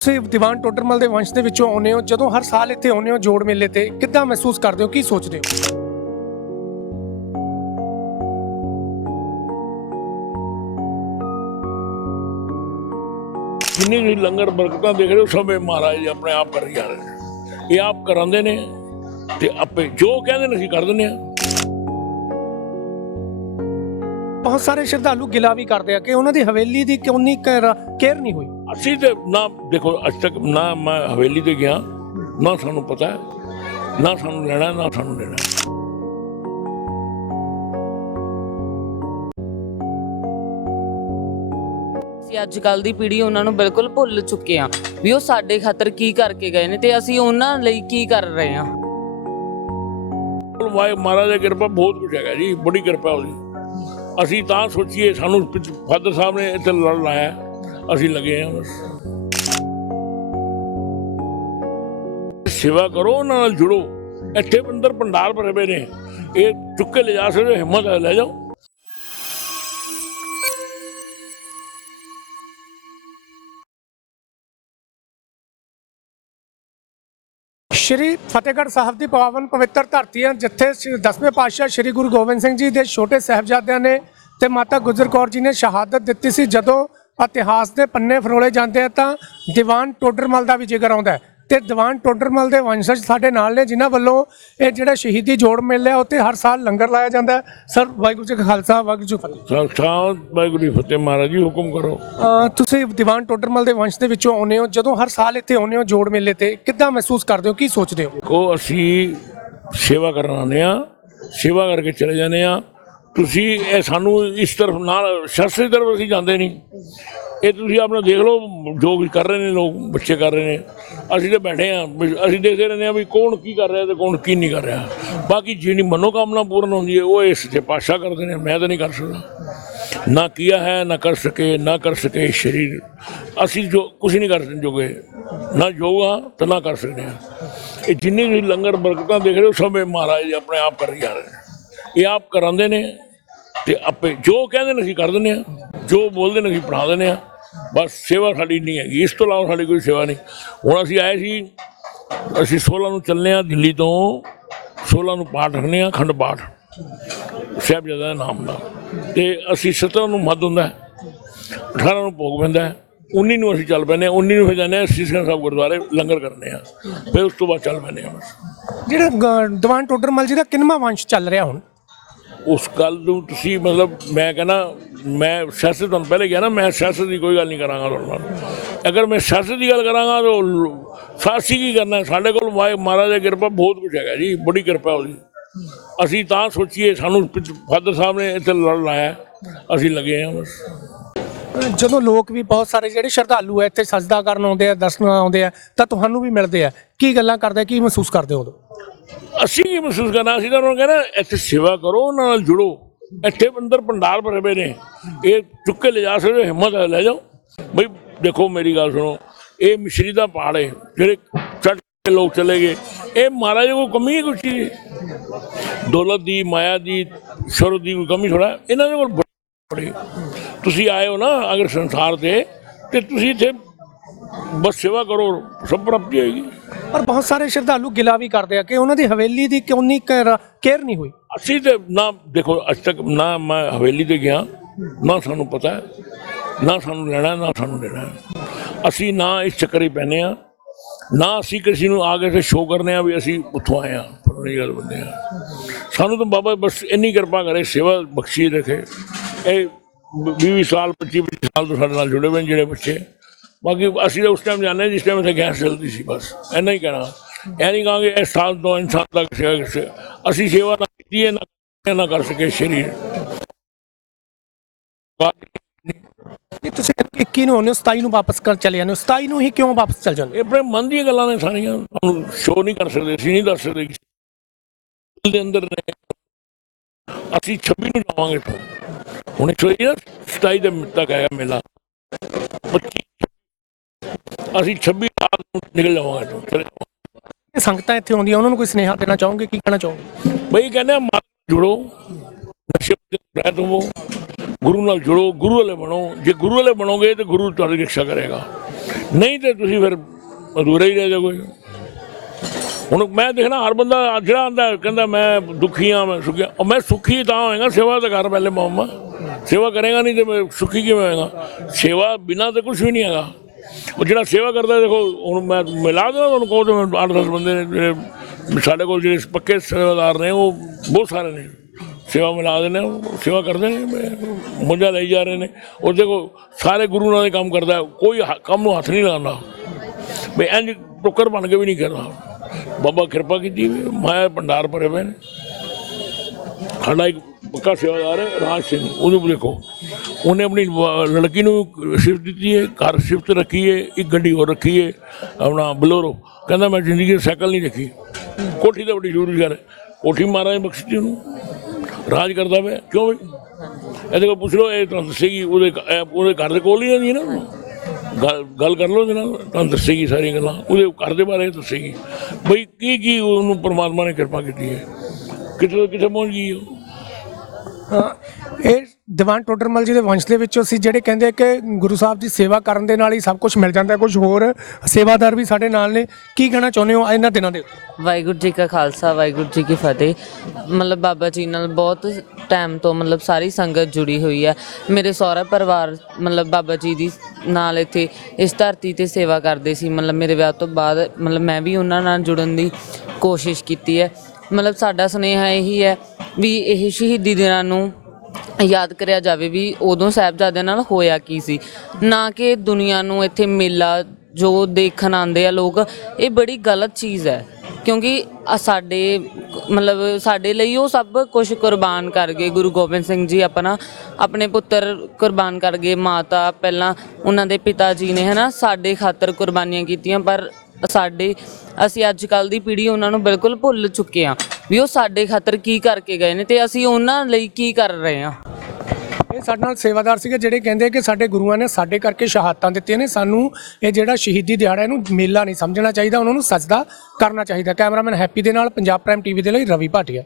ਤੁਸੀਂ ਦੀਵਾਨ ਟੋਡਰਮਲ ਦੇ ਵੰਸ਼ ਦੇ ਵਿੱਚੋਂ ਆਉਂਦੇ ਹੋ ਜਦੋਂ ਹਰ ਸਾਲ ਇੱਥੇ ਆਉਂਦੇ ਹੋ ਜੋੜ ਮੇਲੇ ਤੇ ਕਿੱਦਾਂ ਮਹਿਸੂਸ ਕਰਦੇ ਹੋ ਕੀ ਸੋਚਦੇ ਹੋ? ਜਿੰਨੀ ਵੀ ਲੰਗਰ ਬਰਕਤਾਂ ਦੇਖ ਰਹੇ ਹੋ ਸਭ ਮਹਾਰਾਜ ਜੀ ਆਪਣੇ ਆਪ ਕਰੀ ਜਾ ਰਹੇ ਨੇ। ਇਹ ਆਪ ਕਰਾਉਂਦੇ ਨੇ ਤੇ ਆਪੇ ਜੋ ਕਹਿੰਦੇ ਨੇ ਅਸੀਂ ਕਰ ਦਿੰਦੇ ਆ ਬਹੁਤ ਸਾਰੇ ਸ਼ਰਧਾਲੂ ਗਿਲਾ ਵੀ ਕਰਦੇ ਆ ਕਿ ਉਹਨਾਂ ਦੀ ਹਵੇਲੀ ਦੀ ਕਿਉਂ ਨਹੀਂ ਕੇਅਰ ਨਹੀਂ ਹੋਈ। ਅਸੀਂ ਤੇ ਨਾ ਦੇਖੋ ਅੱਜ ਤੱਕ ਨਾ ਮੈਂ ਹਵੇਲੀ ਤੇ ਗਿਆ ਨਾ ਸਾਨੂੰ ਪਤਾ ਹੈ ਨਾ ਸਾਨੂੰ ਲੈਣਾ ਨਾ ਸਾਨੂੰ ਦੇਣਾ। ਅਸੀਂ ਅੱਜ ਕੱਲ ਦੀ ਪੀੜ੍ਹੀ ਉਹਨਾਂ ਨੂੰ ਬਿਲਕੁਲ ਭੁੱਲ ਚੁੱਕੇ ਆ ਵੀ ਉਹ ਸਾਡੇ ਖਾਤਰ ਕੀ ਕਰਕੇ ਗਏ ਨੇ ਤੇ ਅਸੀਂ ਉਹਨਾਂ ਲਈ ਕੀ ਕਰ ਰਹੇ ਆ ਵਾਹਿ ਮਹਾਰਾਜ ਦੀ ਕਿਰਪਾ ਬਹੁਤ ਕੁਝ ਹੈਗਾ ਜੀ ਬੜੀ ਕਿਰਪਾ ਉਹਦੀ। ਅਸੀਂ ਤਾਂ ਸੋਚੀਏ ਸਾਨੂੰ ਫਾਦਰ ਸਾਹਿਬ ਨੇ ਇੱਥੇ ਲੜ ਲਾਇਆ। ਅਸੀਂ ਲੱਗੇ ਹਾਂ ਬਸ। ਸੇਵਾ ਕਰੋ ਉਹਨਾਂ ਨਾਲ ਜੁੜੋ। ਇੱਥੇ ਅੰਦਰ ਭੰਡਾਰ ਭਰੇ ਪਏ ਨੇ। ਇਹ ਚੁੱਕ ਕੇ ਲੈ ਸਕਦੇ ਹਿੰਮਤ ਹੈ ਲੈ ਜਾਓ। ਸ਼੍ਰੀ ਫਤਿਹਗੜ੍ਹ ਸਾਹਿਬ ਦੀ ਪਾਵਨ ਪਵਿੱਤਰ ਧਰਤੀ ਹੈ, ਜਿੱਥੇ ਦਸਵੇਂ ਪਾਤਸ਼ਾਹ ਸ਼੍ਰੀ ਗੁਰੂ ਗੋਬਿੰਦ ਸਿੰਘ ਜੀ ਦੇ ਛੋਟੇ ਸਾਹਿਬਜ਼ਾਦਿਆਂ ਨੇ ਤੇ ਮਾਤਾ ਗੁਜਰ ਕੌਰ ਜੀ ਨੇ ਸ਼ਹਾਦਤ ਦਿੱਤੀ ਸੀ, ਜਦੋਂ ਇਤਿਹਾਸ ਦੇ ਪੰਨੇ ਫਰੋਲੇ ਜਾਂਦੇ ਆ ਤਾਂ ਦੀਵਾਨ ਟੋਡਰਮਲ ਦਾ ਵੀ ਜ਼ਿਕਰ ਆਉਂਦਾ ਹੈ। ਤੇ ਦੀਵਾਨ ਟੋਡਰਮਲ ਦੇ ਵੰਸ਼ਜ ਸਾਡੇ ਨਾਲ ਨੇ ਜਿਨ੍ਹਾਂ ਵੱਲੋਂ ਇਹ ਜਿਹੜਾ ਸ਼ਹੀਦੀ ਜੋੜ ਮੇਲਾ ਉੱਥੇ ਹਰ ਸਾਲ ਲੰਗਰ ਲਾਇਆ ਜਾਂਦਾ ਹੈ। ਸਰ ਵਾਹਿਗੁਰੂ ਜੀ ਕਾ ਖਾਲਸਾ ਵਾਹਿਗੁਰੂ ਜੀ ਫਤਿਹ। ਸਾਖਾਤ ਵਾਹਿਗੁਰੂ ਜੀ ਫਤਿਹ ਮਹਾਰਾਜ ਜੀ ਹੁਕਮ ਕਰੋ। ਤੁਸੀਂ ਦੀਵਾਨ ਟੋਡਰਮਲ ਦੇ ਵੰਸ਼ ਦੇ ਵਿੱਚੋਂ ਆਉਂਦੇ ਹੋ ਜਦੋਂ ਹਰ ਸਾਲ ਇੱਥੇ ਆਉਂਦੇ ਹੋ ਜੋੜ ਮੇਲੇ ਤੇ ਕਿੱਦਾਂ ਮਹਿਸੂਸ ਕਰਦੇ ਹੋ ਕੀ ਸੋਚਦੇ ਹੋ? ਕੋ ਅਸੀਂ ਸੇਵਾ ਕਰਨ ਆਉਂਦੇ ਆ ਸੇਵਾ ਕਰਕੇ ਚਲੇ ਜਾਂਦੇ ਆ ਤੁਸੀਂ ਇਹ ਸਾਨੂੰ ਇਸ ਤਰਫ ਨਾਲ ਸ਼ਾਸਤਰੀ ਤਰਫ ਅਸੀਂ ਜਾਂਦੇ ਨਹੀਂ। ਇਹ ਤੁਸੀਂ ਆਪਣਾ ਦੇਖ ਲਓ, ਜੋ ਵੀ ਕਰ ਰਹੇ ਨੇ ਲੋਕ, ਬੱਚੇ ਕਰ ਰਹੇ ਨੇ। ਅਸੀਂ ਤਾਂ ਬੈਠੇ ਆ ਅਸੀਂ ਦੇਖਦੇ ਰਹਿੰਦੇ ਆ ਵੀ ਕੌਣ ਕੀ ਕਰ ਰਿਹਾ ਤੇ ਕੌਣ ਕੀ ਨਹੀਂ ਕਰ ਰਿਹਾ। ਬਾਕੀ ਜਿਹੜੀ ਮਨੋਕਾਮਨਾ ਪੂਰਨ ਹੁੰਦੀ ਹੈ, ਉਹ ਇਸ ਤੇ ਪਾਸ਼ਾ ਕਰਦੇ ਨੇ, ਮੈਂ ਤਾਂ ਨਹੀਂ ਕਰ ਸਕਦਾ। ਨਾ ਕੀਆ ਹੈ, ਨਾ ਕਰ ਸਕੇ, ਨਾ ਕਰ ਸਕੇ ਸ਼ਰੀਰ। ਅਸੀਂ ਜੋ ਕੁਝ ਨਹੀਂ ਕਰ ਜੋਗੇ, ਨਾ ਜੋਗਾ ਤਾਂ ਨਾ ਕਰ ਸਕਦੇ ਆ ਇਹ ਜਿੰਨੀ ਵੀ ਲੰਗਰ ਬਰਕਤਾਂ ਦੇਖ ਰਹੇ ਹੋ, ਸਭ ਇਹ ਮਹਾਰਾਜ ਆਪਣੇ ਆਪ ਕਰ ਕਰੀ ਆ ਰਹੇ ਇਹ ਆਪ ਕਰਾਉਂਦੇ ਨੇ ਤੇ ਆਪੇ ਜੋ ਕਹਿੰਦੇ ਨੇ ਅਸੀਂ ਕਰ ਦਿੰਦੇ ਆ ਜੋ ਬੋਲਦੇ ਨੇ ਅਸੀਂ ਪੜ੍ਹਾ ਦਿੰਦੇ ਆ ਬਸ ਸੇਵਾ ਸਾਡੀ ਨਹੀਂ ਹੈਗੀ, ਇਸ ਤੋਂ ਇਲਾਵਾ ਸਾਡੀ ਕੋਈ ਸੇਵਾ ਨਹੀਂ। ਹੁਣ ਅਸੀਂ ਆਏ ਸੀ, ਅਸੀਂ 16 ਨੂੰ ਚੱਲਨੇ ਆ ਦਿੱਲੀ ਤੋਂ 16 ਨੂੰ ਪਾਠ ਰੱਖਨੇ ਆ ਖੰਡ ਪਾਠ। ਸਾਹਿਬਜ਼ਾਦਾ ਨਾਮ ਦਾ ਤੇ ਅਸੀਂ 17 ਨੂੰ ਮੱਧ ਹੁੰਦਾ ਹੈ 18 ਨੂੰ ਭੋਗ ਪੈਂਦਾ ਹੈ 19 ਨੂੰ ਅਸੀਂ ਚੱਲ ਪੈਂਦੇ ਹਾਂ 19 ਨੂੰ ਫਿਰ ਜਾਂਦੇ ਹਾਂ ਸੀਸਗੰਜ ਸਾਹਿਬ ਗੁਰਦੁਆਰੇ ਲੰਗਰ ਕਰਨੇ ਆ ਫਿਰ ਉਸ ਤੋਂ ਬਾਅਦ ਚੱਲ ਪੈਂਦੇ ਹਾਂ ਜਿਹੜਾ ਗ- ਦੀਵਾਨ ਟੋਡਰਮਲ ਜੀ ਦਾ ਕਿੰਨਵਾਂ ਵੰਸ਼ ਚੱਲ ਰਿਹਾ ਹੁਣ? ਉਸ ਗੱਲ ਨੂੰ ਤੁਸੀਂ ਮਤਲਬ ਮੈਂ ਕਹਿੰਦਾ, ਮੈਂ ਸਿਆਸਤ ਤੁਹਾਨੂੰ ਪਹਿਲੇ ਕਿਹਾ ਨਾ, ਮੈਂ ਸਿਆਸਤ ਦੀ ਕੋਈ ਗੱਲ ਨਹੀਂ ਕਰਾਂਗਾ ਤੁਹਾਡੇ ਨਾਲ। ਅਗਰ ਮੈਂ ਸਿਆਸਤ ਦੀ ਗੱਲ ਕਰਾਂਗਾ ਤਾਂ ਸਾਸੀ ਕੀ ਕਰਨਾ ਸਾਡੇ ਕੋਲ ਵਾਹਿ ਮਹਾਰਾਜ ਦੀ ਕਿਰਪਾ ਬਹੁਤ ਕੁਝ ਹੈਗਾ ਜੀ, ਬੜੀ ਕਿਰਪਾ ਉਹਦੀ। ਅਸੀਂ ਤਾਂ ਸੋਚੀਏ ਸਾਨੂੰ ਫਾਦਰ ਸਾਹਿਬ ਨੇ ਇੱਥੇ ਲੜ ਲਾਇਆ ਅਸੀਂ ਲੱਗੇ ਆ ਬਸ। ਜਦੋਂ ਲੋਕ ਵੀ ਬਹੁਤ ਸਾਰੇ ਜਿਹੜੇ ਸ਼ਰਧਾਲੂ ਹੈ ਇੱਥੇ ਸਜਦਾ ਕਰਨ ਆਉਂਦੇ ਆ, ਦਰਸ਼ਨ ਆਉਂਦੇ ਆ, ਤਾਂ ਤੁਹਾਨੂੰ ਵੀ ਮਿਲਦੇ ਆ। ਕੀ ਗੱਲਾਂ ਕਰਦੇ ਕੀ ਮਹਿਸੂਸ ਕਰਦੇ ਹੋ ਉਦੋਂ? ਅਸੀਂ ਕੀ ਮਹਿਸੂਸ ਕਰਨਾ ਅਸੀਂ ਤਾਂ ਉਹਨਾਂ ਨੂੰ ਕਹਿਣਾ ਇੱਥੇ ਸੇਵਾ ਕਰੋ ਉਹਨਾਂ ਨਾਲ ਜੁੜੋ। ਇੱਥੇ ਅੰਦਰ ਭੰਡਾਰ ਭਰੇ ਪਏ ਨੇ। ਇਹ ਚੁੱਕ ਕੇ ਲਿਜਾ ਸਕਦੇ ਹੋ, ਹਿੰਮਤ ਹੈ ਲੈ ਜਾਓ। ਬਈ ਦੇਖੋ ਮੇਰੀ ਗੱਲ ਸੁਣੋ ਇਹ ਮਿਸ਼ਰੀ ਦਾ ਪਹਾੜ ਹੈ ਜਿਹੜੇ ਚੱਟ ਕੇ ਲੋਕ ਚਲੇ ਗਏ। ਇਹ ਮਹਾਰਾਜ ਕੋ ਕਮੀ ਹੈ ਕੁਛ ਦੌਲਤ ਦੀ ਮਾਇਆ ਦੀ ਸ਼ੁਰੂ ਦੀ ਕੋਈ ਕਮੀ ਥੋੜਾ ਇਹਨਾਂ ਦੇ ਕੋਲ ਬੜੀ। ਤੁਸੀਂ ਆਏ ਹੋ ਨਾ ਅਗਰ ਸੰਸਾਰ ਤੇ ਤੇ ਤੁਸੀਂ ਇੱਥੇ ਬਸ ਸੇਵਾ ਕਰੋ ਸਭ ਪ੍ਰਾਪਤੀ ਹੋਏਗੀ। ਪਰ ਬਹੁਤ ਸਾਰੇ ਸ਼ਰਧਾਲੂ ਗਿਲਾ ਵੀ ਕਰਦੇ ਆ ਕਿ ਉਹਨਾਂ ਦੀ ਹਵੇਲੀ ਦੀ ਕਿਉਂ ਨਹੀਂ ਕੇਅਰ ਨਹੀਂ ਹੋਈ? ਅਸੀਂ ਤੇ ਨਾ ਦੇਖੋ ਅੱਜ ਤੱਕ ਨਾ ਮੈਂ ਹਵੇਲੀ ਤੇ ਗਿਆ ਨਾ ਸਾਨੂੰ ਪਤਾ ਹੈ ਨਾ ਸਾਨੂੰ ਲੈਣਾ ਨਾ ਸਾਨੂੰ ਦੇਣਾ। ਅਸੀਂ ਨਾ ਇਸ ਚੱਕਰ ਹੀ ਪੈਨੇ ਆ ਨਾ ਅਸੀਂ ਕਿਸੇ ਨੂੰ ਆ ਕੇ ਤੇ ਸ਼ੋਅ ਕਰਨੇ ਆ ਵੀ ਅਸੀਂ ਉੱਥੋਂ ਆਏ ਆ ਫਲਾਣੀ ਗੱਲ ਬੰਦੇ ਆ ਸਾਨੂੰ ਤਾਂ ਬਾਬਾ ਬਸ ਇੰਨੀ ਕਿਰਪਾ ਕਰੇ ਸੇਵਾ ਬਖਸ਼ੀ ਰੱਖੇ। ਇਹ 20 ਸਾਲ 25 25 ਸਾਲ ਤੋਂ ਸਾਡੇ ਨਾਲ ਜੁੜੇ ਹੋਏ ਨੇ ਜਿਹੜੇ ਬੱਚੇ। ਬਾਕੀ ਅਸੀਂ ਤਾਂ ਉਸ ਟਾਈਮ ਜਾਣਦੇ ਜਿਸ ਟਾਈਮ ਇੱਥੇ ਗੈਸ ਚੱਲਦੀ ਸੀ ਬਸ। ਇੰਨਾ ਹੀ ਕਹਿਣਾ। ਇਹ ਨਹੀਂ ਕਹਾਂਗੇ ਇਸ ਸਾਲ ਤੋਂ ਇਨਸਾਨ ਤੱਕ ਸੇਵਾ ਅਸੀਂ ਸੇਵਾ ਨਾ ਕੀਤੀ ਹੈ ਨਾ ਨਾ ਕਰ ਸਕੇ ਸਰੀਰ। ਇਹ ਤੁਸੀਂ 21 ਨੂੰ ਆਉਂਦੇ ਹੋ 27 ਨੂੰ ਵਾਪਸ ਕਰ ਚਲੇ ਜਾਂਦੇ ਹੋ। 27 ਨੂੰ ਹੀ ਕਿਉਂ ਵਾਪਸ ਚਲ ਜਾਂਦੇ ਇਹ ਆਪਣੇ ਮਨ ਦੀਆਂ ਗੱਲਾਂ ਨੇ ਸਾਰੀਆਂ। ਤੁਹਾਨੂੰ ਸ਼ੋਅ ਨਹੀਂ ਕਰ ਸਕਦੇ ਅਸੀਂ ਨਹੀਂ ਦੱਸ ਸਕਦੇ ਦੇ ਅੰਦਰ ਨੇ। ਅਸੀਂ 26 ਨੂੰ ਜਾਵਾਂਗੇ ਤੋਂ ਹੁਣ ਚੋਈ ਨਾ 27 ਦੇ ਤੱਕ ਆਇਆ ਮੇਲਾ। 25 ਅਸੀਂ 26 ਰਾਤ ਨੂੰ ਨਿਕਲ ਜਾਵਾਂਗੇ ਤੋਂ ਚਲੇ ਜਾਵਾਂਗੇ। ਇਹ ਸੰਗਤਾਂ ਇੱਥੇ ਆਉਂਦੀਆਂ ਉਹਨਾਂ ਨੂੰ ਕੋਈ ਸੁਨੇਹਾ ਦੇਣਾ ਚਾਹੋਗੇ? ਕੀ ਕਹਿਣਾ ਚਾਹੋਗੇ? ਬਈ ਕਹਿੰਦੇ ਆ ਮਤ ਜੁੜੋ ਨਸ਼ੇ ਦੇ ਰਹਿਤ ਹੋਵੋ ਗੁਰੂ ਨਾਲ ਜੁੜੋ ਗੁਰੂ ਵਾਲੇ ਬਣੋ। ਜੇ ਗੁਰੂ ਵਾਲੇ ਬਣੋਗੇ ਤੇ ਗੁਰੂ ਤੁਹਾਡੀ ਰੱਖਿਆ ਕਰੇਗਾ। ਨਹੀਂ ਤੇ ਤੁਸੀਂ ਫਿਰ ਅਧੂਰਾ ਹੀ ਰਹਿ ਜਾਓਗੇ। ਹੁਣ ਮੈਂ ਦੇਖਣਾ ਹਰ ਬੰਦਾ ਜਿਹੜਾ ਆਂਦਾ ਕਹਿੰਦਾ ਮੈਂ ਦੁਖੀ ਆ ਮੈਂ ਸੁਖੀ ਉਹ ਮੈਂ ਸੁਖੀ ਤਾਂ ਹੋਏਗਾ ਸੇਵਾ ਤਾਂ ਕਰ ਪਹਿਲੇ ਮਾਮਾ। ਸੇਵਾ ਕਰੇਗਾ ਨਹੀਂ ਤੇ ਮੈਂ ਸੁਖੀ ਕਿਵੇਂ ਹੋਏਗਾ? ਸੇਵਾ ਬਿਨਾਂ ਤੇ ਕੁਝ ਵੀ ਨਹੀਂ ਹੈਗਾ। ਉਹ ਜਿਹੜਾ ਸੇਵਾ ਕਰਦਾ, ਦੇਖੋ, ਹੁਣ ਮੈਂ ਮਿਲਾ ਦਿਆਂ ਤੁਹਾਨੂੰ ਕਹੋ ਤੇ ਅੱਠ ਦਸ ਬੰਦੇ ਨੇ, ਜਿਹੜੇ ਸਾਡੇ ਕੋਲ ਜਿਹੜੇ ਪੱਕੇ ਸੇਵਾਦਾਰ ਨੇ, ਉਹ ਬਹੁਤ ਸਾਰੇ ਨੇ। ਸੇਵਾ ਮਿਲਾ ਦਿੰਦੇ ਸੇਵਾ ਕਰਦੇ ਨੇ ਮੁੰਜਾ ਲਈ ਜਾ ਰਹੇ ਨੇ। ਉਹ ਦੇਖੋ, ਸਾਰੇ ਗੁਰੂ ਨਾਲ ਦੇ ਕੰਮ ਕਰਦਾ, ਕੋਈ ਕੰਮ ਨੂੰ ਹੱਥ ਨਹੀਂ ਲਾਉਂਦਾ। ਵੀ ਇੰਜ ਟੁੱਕਰ ਬਣ ਕੇ ਵੀ ਨਹੀਂ ਕਰਦਾ। ਬਾਬਾ ਕਿਰਪਾ ਕੀਤੀ ਮਾਇਆ ਭੰਡਾਰ ਭਰੇ ਪਏ ਨੇ। ਸਾਡਾ ਇੱਕ ਪੱਕਾ ਸੇਵਾਦਾਰ ਹੈ, ਰਾਜ ਸਿੰਘ। ਉਹਨੂੰ ਦੇਖੋ। ਉਹਨੇ ਆਪਣੀ ਲੜਕੀ ਨੂੰ ਸ਼ਿਫਟ ਦਿੱਤੀ ਹੈ ਘਰ ਸ਼ਿਫਟ ਰੱਖੀ ਹੈ, ਇੱਕ ਗੱਡੀ ਹੋਰ ਰੱਖੀ ਹੈ, ਆਪਣਾ ਬਲੋਰੋ। ਕਹਿੰਦਾ ਮੈਂ ਜ਼ਿੰਦਗੀ 'ਚ ਸਾਈਕਲ ਨਹੀਂ ਰੱਖੀ ਕੋਠੀ ਤਾਂ ਬੜੀ ਜ਼ਰੂਰੀ ਗੱਲ ਹੈ। ਕੋਠੀ ਮਹਾਰਾਜ ਬਖਸ਼ੀ ਉਹਨੂੰ। ਰਾਜ ਕਰਦਾ ਪਿਆ। ਕਿਉਂ ਬਈ? ਇਹਦੇ ਕੋਲ ਪੁੱਛ ਲਓ, ਇਹ ਤੁਹਾਨੂੰ ਦੱਸੇਗੀ, ਉਹਦੇ ਉਹਦੇ ਘਰ ਦੇ ਕੋਲ ਹੀ ਰਹਿੰਦੀ ਹੈ ਨਾ ਗੱਲ ਗੱਲ ਕਰ ਲਓ ਉਹਦੇ ਨਾਲ ਤੁਹਾਨੂੰ ਦੱਸੇਗੀ ਸਾਰੀਆਂ ਗੱਲਾਂ। ਉਹਦੇ ਘਰ ਦੇ ਬਾਰੇ ਦੱਸੇਗੀ। ਬਈ, ਕੀ ਕੀ ਉਹਨੂੰ ਪਰਮਾਤਮਾ ਨੇ ਕਿਰਪਾ ਕੀਤੀ ਹੈ? ਕਿੱਥੇ ਤੋਂ ਕਿੱਥੇ ਪਹੁੰਚ ਗਈ ਉਹ? ਇਹ ਦੀਵਾਨ ਟੋਡਰਮਲ ਜੀ ਦੇ ਵੰਸ਼ ਦੇ ਵਿੱਚੋਂ ਸੀ ਜਿਹੜੇ ਕਹਿੰਦੇ ਕਿ ਗੁਰੂ ਸਾਹਿਬ ਦੀ ਸੇਵਾ ਕਰਨ ਦੇ ਨਾਲ ਹੀ ਸਭ ਕੁਝ ਮਿਲ ਜਾਂਦਾ ਕੁਝ ਹੋਰ ਸੇਵਾਦਾਰ ਵੀ ਸਾਡੇ ਨਾਲ ਨੇ। ਕੀ ਕਹਿਣਾ ਚਾਹੁੰਦੇ ਹੋ ਇਹਨਾਂ ਦਿਨਾਂ ਦੇ ਵਾਹਿਗੁਰੂ ਜੀ ਕਾ ਖਾਲਸਾ, ਵਾਹਿਗੁਰੂ ਜੀ ਕੀ ਫਤਿਹ। ਮਤਲਬ ਬਾਬਾ ਜੀ ਨਾਲ ਬਹੁਤ ਟਾਈਮ ਤੋਂ ਮਤਲਬ ਸਾਰੀ ਸੰਗਤ ਜੁੜੀ ਹੋਈ ਹੈ। ਮੇਰੇ ਸਹੁਰਾ ਪਰਿਵਾਰ ਮਤਲਬ ਬਾਬਾ ਜੀ ਦੀ ਨਾਲ ਇੱਥੇ ਇਸ ਧਰਤੀ ਤੇ ਸੇਵਾ ਕਰਦੇ ਸੀ। ਮਤਲਬ ਮੇਰੇ ਵਿਆਹ ਤੋਂ ਬਾਅਦ ਮਤਲਬ ਮੈਂ ਵੀ ਉਹਨਾਂ ਨਾਲ ਜੁੜਨ ਦੀ ਕੋਸ਼ਿਸ਼ ਕੀਤੀ ਹੈ। ਮਤਲਬ ਸਾਡਾ ਸੁਨੇਹਾ ਇਹੀ ਹੈ ਵੀ ਇਹ ਸ਼ਹੀਦੀ ਦਿਨਾਂ ਨੂੰ ਯਾਦ ਕਰਿਆ ਜਾਵੇ ਵੀ ਉਦੋਂ ਸਾਹਿਬਜ਼ਾਦਿਆਂ ਨਾਲ ਹੋਇਆ ਕੀ ਸੀ। ਨਾ ਕਿ ਦੁਨੀਆ ਨੂੰ ਇੱਥੇ ਮੇਲਾ ਜੋ ਦੇਖਣ ਆਉਂਦੇ ਆ ਲੋਕ, ਇਹ ਬੜੀ ਗਲਤ ਚੀਜ਼ ਹੈ। ਕਿਉਂਕਿ ਆ ਸਾਡੇ, ਮਤਲਬ ਸਾਡੇ ਲਈ ਉਹ ਸਭ ਕੁਝ ਕੁਰਬਾਨ ਕਰ ਗਏ। ਗੁਰੂ ਗੋਬਿੰਦ ਸਿੰਘ ਜੀ ਆਪਣਾ, ਆਪਣੇ ਪੁੱਤਰ ਕੁਰਬਾਨ ਕਰ ਗਏ, ਮਾਤਾ ਪਹਿਲਾਂ ਉਹਨਾਂ ਦੇ ਪਿਤਾ ਜੀ ਨੇ, ਹਨਾ, ਸਾਡੇ ਖਾਤਰ ਕੁਰਬਾਨੀਆਂ ਕੀਤੀਆਂ, ਪਰ ਸਾਡੇ, ਅਸੀਂ ਅੱਜ ਕੱਲ ਦੀ ਪੀੜ੍ਹੀ ਉਹਨਾਂ ਨੂੰ ਬਿਲਕੁਲ ਭੁੱਲ ਚੁੱਕੇ ਆ ਵੀ ਉਹ ਸਾਡੇ ਖਾਤਰ ਕੀ ਕਰਕੇ ਗਏ ਨੇ ਤੇ ਅਸੀਂ ਉਹਨਾਂ ਲਈ ਕੀ ਕਰ ਰਹੇ ਆ ਸਾਡੇ ਨਾਲ ਸੇਵਾਦਾਰ ਸੀਗੇ ਜਿਹੜੇ ਕਹਿੰਦੇ ਕਿ ਸਾਡੇ ਗੁਰੂਆਂ ਨੇ ਸਾਡੇ ਕਰਕੇ ਸ਼ਹਾਦਤਾਂ ਦਿੱਤੀਆਂ ਨੇ। ਸਾਨੂੰ ਇਹ ਜਿਹੜਾ ਸ਼ਹੀਦੀ ਦਿਹਾੜਾ ਇਹਨੂੰ ਮੇਲਾ ਨਹੀਂ ਸਮਝਣਾ ਚਾਹੀਦਾ, ਉਹਨਾਂ ਨੂੰ ਸਜਦਾ ਕਰਨਾ ਚਾਹੀਦਾ। ਕੈਮਰਾਮੈਨ ਹੈਪੀ ਦੇ ਨਾਲ, ਪੰਜਾਬ ਪ੍ਰਾਈਮ ਟੀਵੀ ਦੇ ਲਈ ਰਵੀ ਭਾਟੀਆ।